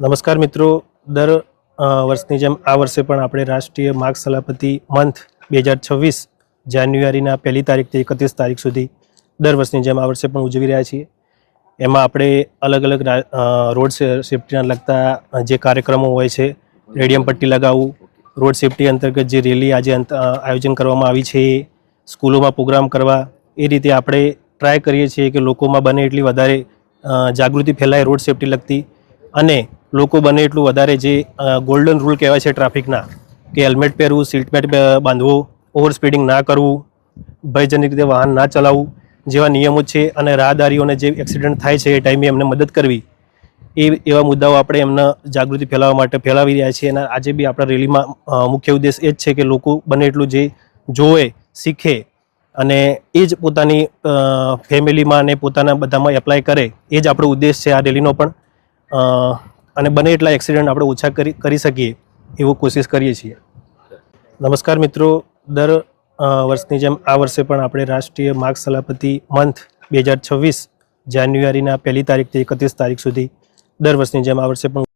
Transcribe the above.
નમસ્કાર મિત્રો, દર વર્ષની જેમ આ વર્ષે પણ આપણે રાષ્ટ્રીય માર્ગ સલામતી મંથ 2026 જાન્યુઆરીના 1લી તારીખથી 31 તારીખ સુધી દર વર્ષની જેમ આ વર્ષે પણ ઉજવી રહ્યા છીએ। એમાં આપણે અલગ અલગ રોડ સેફ્ટીના લગતા જે કાર્યક્રમો હોય છે, રેડિયમ પટ્ટી લગાવવું, રોડ સેફ્ટી અંતર્ગત જે રેલી આજે આયોજન કરવામાં આવી છે, સ્કૂલોમાં પ્રોગ્રામ કરવા, એ રીતે આપણે ટ્રાય કરીએ છીએ કે લોકોમાં બને એટલી વધારે જાગૃતિ ફેલાય રોડ સેફ્ટી લગતી, અને લોકો બને એટલું વધારે જે ગોલ્ડન રૂલ કહેવાય છે ટ્રાફિકના, કે હેલ્મેટ પહેરવું, સીટ બેલ્ટ બાંધવું, ઓવર સ્પીડિંગ ના કરવું, ભયજનક રીતે વાહન ના ચલાવવું જેવા નિયમો છે, અને રાહદારીઓને જે એક્સિડન્ટ થાય છે એ ટાઈમે એમને મદદ કરવી, એવા મુદ્દાઓ આપણે એમને જાગૃતિ ફેલાવવા માટે ફેલાવી રહ્યા છીએ। અને આજે બી આપણા રેલીમાં મુખ્ય ઉદ્દેશ એ જ છે કે લોકો બને એટલું જે જોવે, શીખે અને એ જ પોતાની ફેમિલીમાં અને પોતાના બધામાં એપ્લાય કરે, એ જ આપણો ઉદ્દેશ છે આ રેલીનો પણ। અને બને એટલા એક્સિડન્ટ આપણે ઓછા કરી શકીએ એવું કોશિશ કરીએ છીએ। નમસ્કાર મિત્રો, દર વર્ષની જેમ આ વર્ષે પણ આપણે રાષ્ટ્રીય માર્ગ સલામતી મંથ 2026 જાન્યુઆરીના 1લી તારીખથી 31 તારીખ સુધી દર વર્ષની જેમ આ વર્ષે પણ